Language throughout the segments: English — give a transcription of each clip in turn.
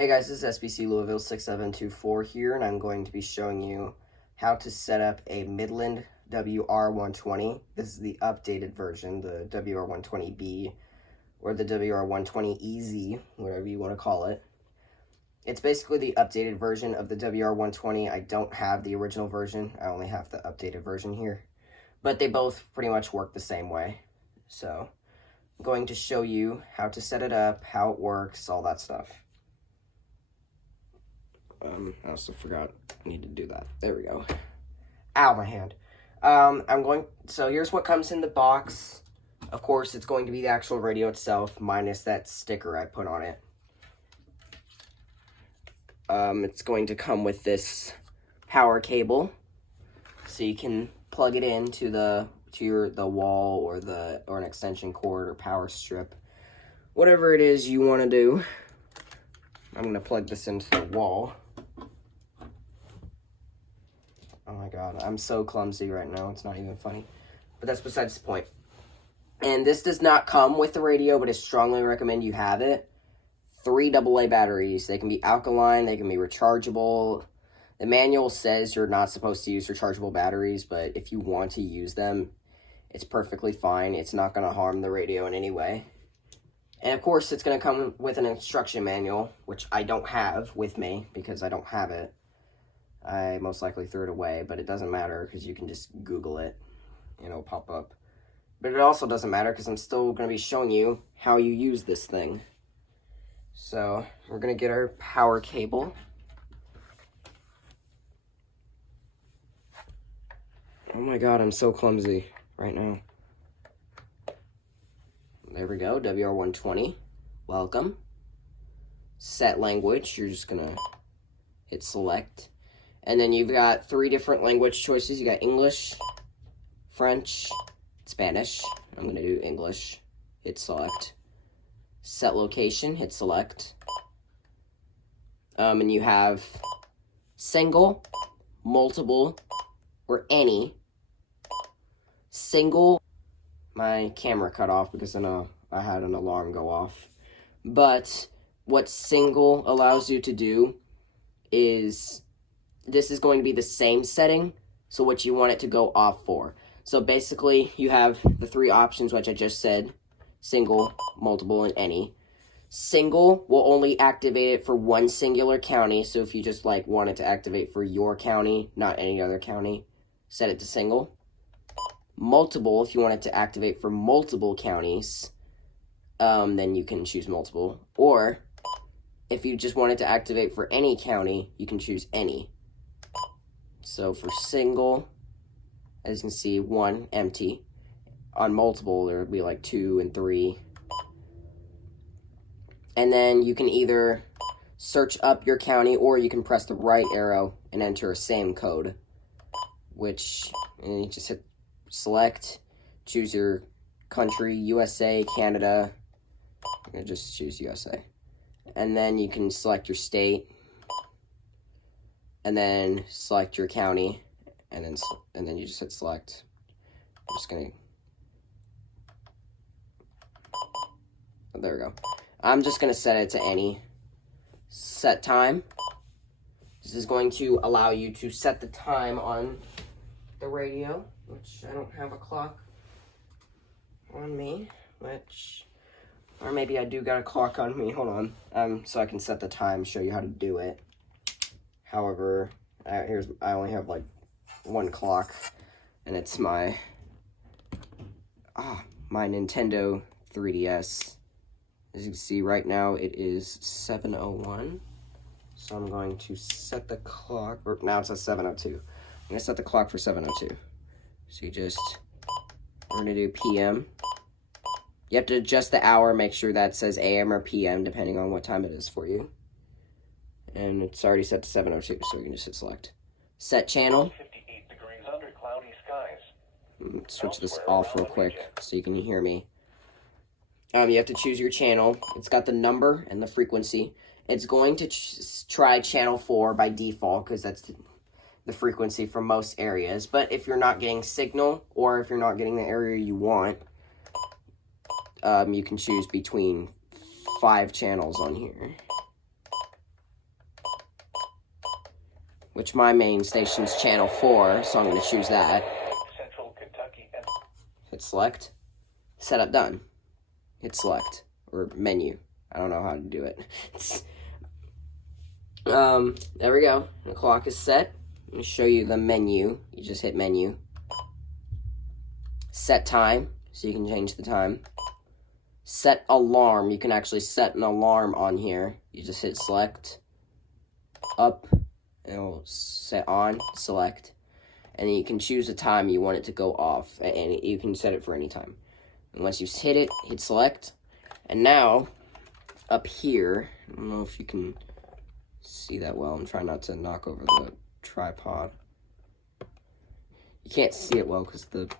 Hey guys, this is SBC Louisville 6724 here, and I'm going to be showing you how to set up a Midland WR120. This is the updated version, the WR120B, or the WR120EZ, whatever you want to call it. It's basically the updated version of the WR120. I don't have the original version, I only have the updated version here. But they both pretty much work the same way. So, I'm going to show you how to set it up, how it works, all that stuff. I also forgot I need to do that. There we go. Ow, my hand. So here's what comes in the box. Of course, it's going to be the actual radio itself, minus that sticker I put on it. It's going to come with this power cable, so you can plug it into the wall or an extension cord or power strip, whatever it is you want to do. I'm gonna plug this into the wall. Oh my god, I'm so clumsy right now, it's not even funny. But that's besides the point. And this does not come with the radio, but I strongly recommend you have it. 3 AA batteries. They can be alkaline, they can be rechargeable. The manual says you're not supposed to use rechargeable batteries, but if you want to use them, it's perfectly fine. It's not going to harm the radio in any way. And of course, it's going to come with an instruction manual, which I don't have with me because I don't have it. I most likely threw it away, but it doesn't matter because you can just Google it and it'll pop up. But it also doesn't matter because I'm still going to be showing you how you use this thing. So, we're going to get our power cable. Oh my god, I'm so clumsy right now. There we go, WR120. Welcome. Set language, you're just going to hit select. And then you've got 3 different language choices. You got English, French, Spanish. I'm going to do English. Hit select. Set location, hit select. And you have single, multiple, or any. Single, my camera cut off because I had an alarm go off. But what single allows you to do is, this is going to be the same setting, so what you want it to go off for. So basically, you have the 3 options, which I just said, single, multiple, and any. Single will only activate it for one singular county, so if you just want it to activate for your county, not any other county, set it to single. Multiple, if you want it to activate for multiple counties, then you can choose multiple. Or, if you just want it to activate for any county, you can choose any. So for single, as you can see, 1, empty. On multiple, there would be 2 and 3. And then you can either search up your county, or you can press the right arrow and enter a same code. And you just hit select, choose your country, USA, Canada. I'm going to just choose USA. And then you can select your state. And then select your county, and then you just hit select. I'm just gonna. Oh, there we go. I'm just gonna set it to any. Set time. This is going to allow you to set the time on the radio, which I don't have a clock on me, or maybe I do got a clock on me. Hold on. So I can set the time, show you how to do it. However, I only have 1 clock, and it's my Nintendo 3DS. As you can see right now, it is 7:01. So I'm going to set the clock, or now it says 7:02. I'm gonna set the clock for 7:02. So we're gonna do PM. You have to adjust the hour, make sure that says AM or PM, depending on what time it is for you. And it's already set to 7:02, so we can just hit select. Set channel. 58 degrees under cloudy skies. Switch this off real quick so you can hear me. You have to choose your channel. It's got the number and the frequency. It's going to try channel 4 by default because that's the frequency for most areas. But if you're not getting signal, or if you're not getting the area you want, you can choose between 5 channels on here. which my main station's channel 4, so I'm going to choose that. Central Kentucky and Hit select. Setup done. Hit select. Or menu. I don't know how to do it. There we go. The clock is set. Let me show you the menu. You just hit menu. Set time, so you can change the time. Set alarm. You can actually set an alarm on here. You just hit select. Up. And it'll set on. Select. And then you can choose the time you want it to go off. And you can set it for any time. Once you hit it, hit select. And now, up here, I don't know if you can see that well. I'm trying not to knock over the tripod. You can't see it well because the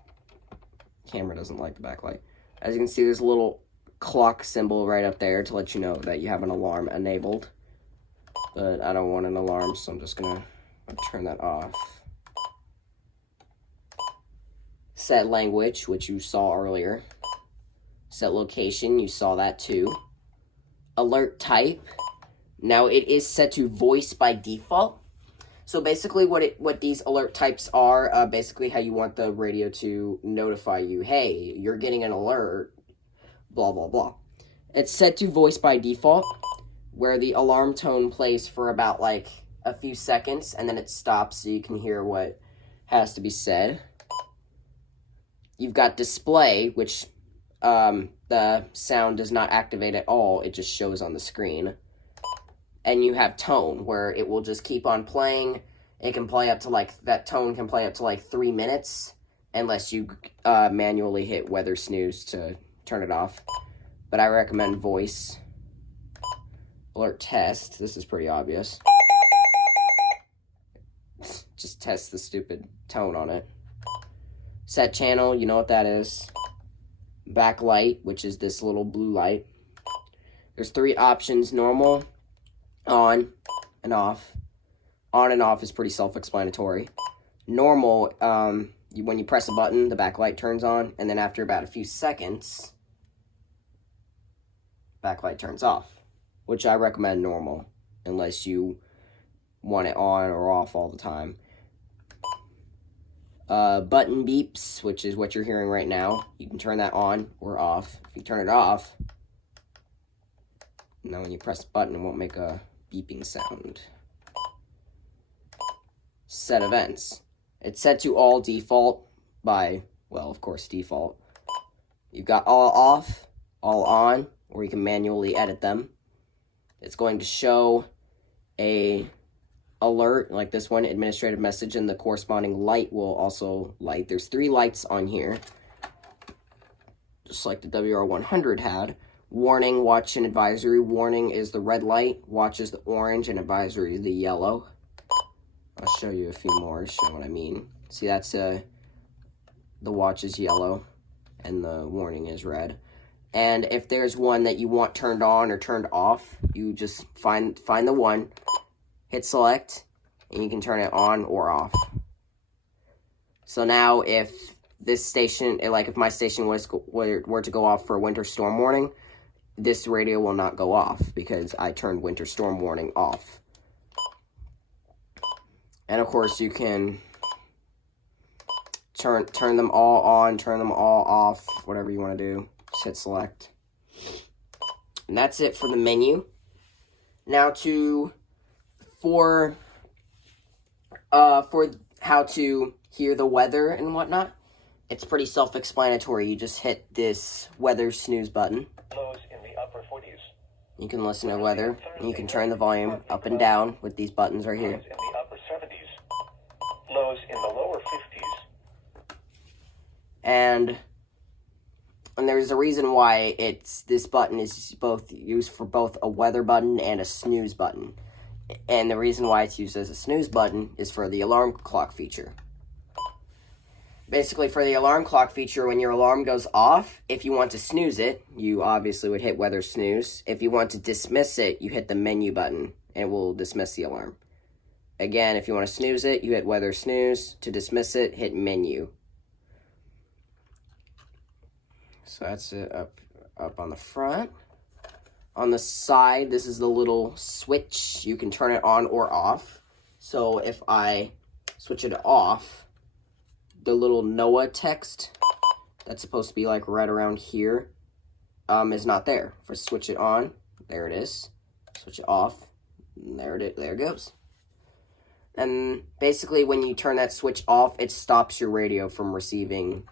camera doesn't like the backlight. As you can see, there's a little clock symbol right up there to let you know that you have an alarm enabled. But I don't want an alarm, so I'm just gonna turn that off. Set language, which you saw earlier. Set location, you saw that too. Alert type. Now it is set to voice by default. So basically what these alert types are, basically how you want the radio to notify you, hey, you're getting an alert, blah, blah, blah. It's set to voice by default, where the alarm tone plays for about like a few seconds, and then it stops so you can hear what has to be said. You've got display, which the sound does not activate at all, it just shows on the screen. And you have tone, where it will just keep on playing. It can play up to like, that tone can play up to like 3 minutes, unless you manually hit weather snooze to turn it off. But I recommend voice. Alert test, this is pretty obvious. Just test the stupid tone on it. Set channel, you know what that is. Backlight, which is this little blue light. There's 3 options, normal, on, and off. On and off is pretty self-explanatory. Normal, when you press a button, the backlight turns on, and then after about a few seconds, backlight turns off, which I recommend normal, unless you want it on or off all the time. Button beeps, which is what you're hearing right now. You can turn that on or off. If you turn it off, now when you press the button, it won't make a beeping sound. Set events. It's set to all default by, well, of course, default. You've got all off, all on, or you can manually edit them. It's going to show a alert, like this one, administrative message, and the corresponding light will also light. There's 3 lights on here, just like the WR100 had. Warning, watch, and advisory. Warning is the red light, watch is the orange, and advisory is the yellow. I'll show you a few more to show what I mean. See, that's the watch is yellow, and the warning is red. And if there's one that you want turned on or turned off, you just find the one, hit select, and you can turn it on or off. So now if this station, like if my station were to go off for a winter storm warning, this radio will not go off because I turned winter storm warning off. And of course you can turn them all on, turn them all off, whatever you want to do. Just hit select. And that's it for the menu. Now for how to hear the weather and whatnot, it's pretty self-explanatory. You just hit this weather snooze button. lows in the upper 40s. You can listen to weather, and you can turn the volume up and down with these buttons right here. Lows in the upper 70s. Lows in the lower 50s. And there's a reason why this button is used for both a weather button and a snooze button. And the reason why it's used as a snooze button is for the alarm clock feature. Basically, for the alarm clock feature, when your alarm goes off, if you want to snooze it, you obviously would hit weather snooze. If you want to dismiss it, you hit the menu button, and it will dismiss the alarm. Again, if you want to snooze it, you hit weather snooze. To dismiss it, hit menu. So that's it up on the front. On the side, this is the little switch. You can turn it on or off. So if I switch it off, the little NOAA text that's supposed to be like right around here is not there. If I switch it on, there it is. Switch it off, there it goes. And basically when you turn that switch off, it stops your radio from receiving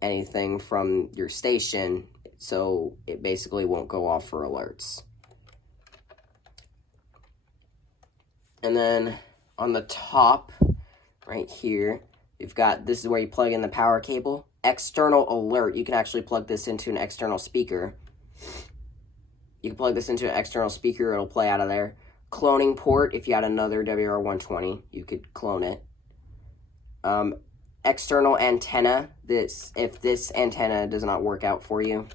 anything from your station, so it basically won't go off for alerts. And then on the top right here, you've got, this is where you plug in the power cable. External alert, you can actually plug this into an external speaker. You can plug this into an external speaker, it'll play out of there. Cloning port, if you had another WR120, you could clone it. External antenna, if this antenna does not work out for you,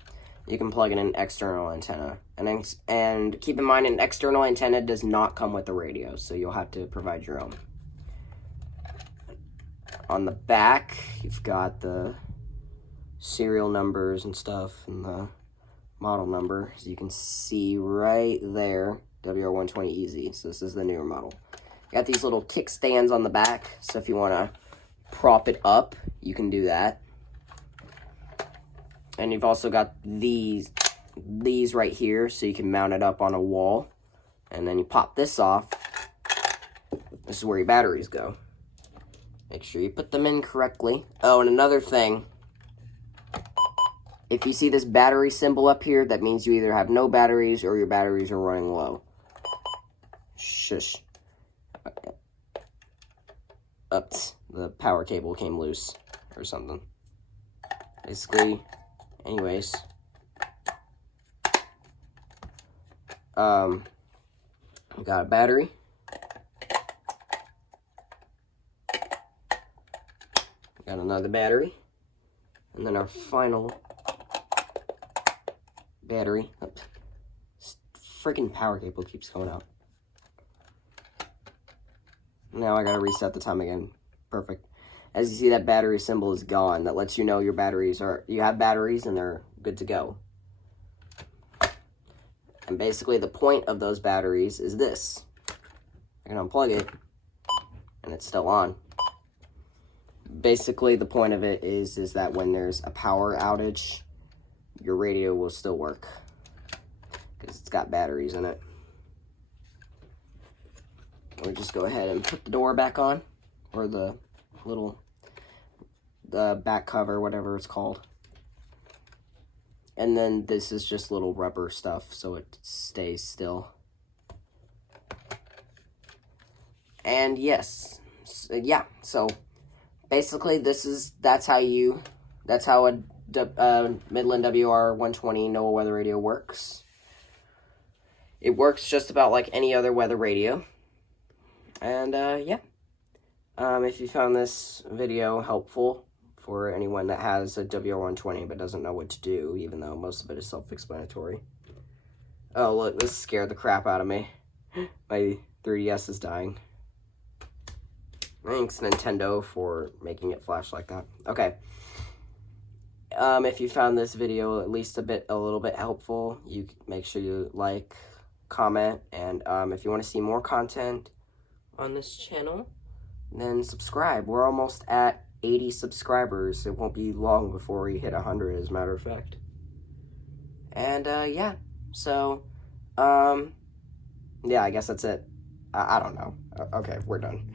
you can plug in an external antenna. And keep in mind, an external antenna does not come with the radio, so you'll have to provide your own. On the back, you've got the serial numbers and stuff, and the model number, as you can see right there, WR120EZ. So this is the newer model. Got these little kickstands on the back, so if you want to prop it up, you can do that. And you've also got these right here, so you can mount it up on a wall. And then you pop this off. This is where your batteries go. Make sure you put them in correctly. Oh, and another thing. If you see this battery symbol up here, that means you either have no batteries or your batteries are running low. Shush. Oops, the power cable came loose or something. Basically, anyways. We got a battery. Got another battery. And then our final battery. Oops. This freaking power cable keeps going out. Now I gotta reset the time again. Perfect. As you see, that battery symbol is gone. That lets you know you have batteries and they're good to go. And basically the point of those batteries is this. I can unplug it and it's still on. Basically the point of it is that when there's a power outage, your radio will still work because it's got batteries in it. We'll just go ahead and put the door back on, or the back cover, whatever it's called. And then this is just little rubber stuff so it stays still. And yes, so basically that's how a Midland WR120 NOAA weather radio works. It works just about like any other weather radio. And if you found this video helpful for anyone that has a WR120 but doesn't know what to do, even though most of it is self-explanatory. Oh look, this scared the crap out of me. My 3DS is dying. Thanks, Nintendo, for making it flash like that. Okay. If you found this video at least a little bit helpful, you make sure you like, comment, and if you want to see more content on this channel, then subscribe. We're almost at 80 subscribers. It won't be long before we hit 100, as a matter of fact. And so I guess that's it. I don't know. Okay, we're done.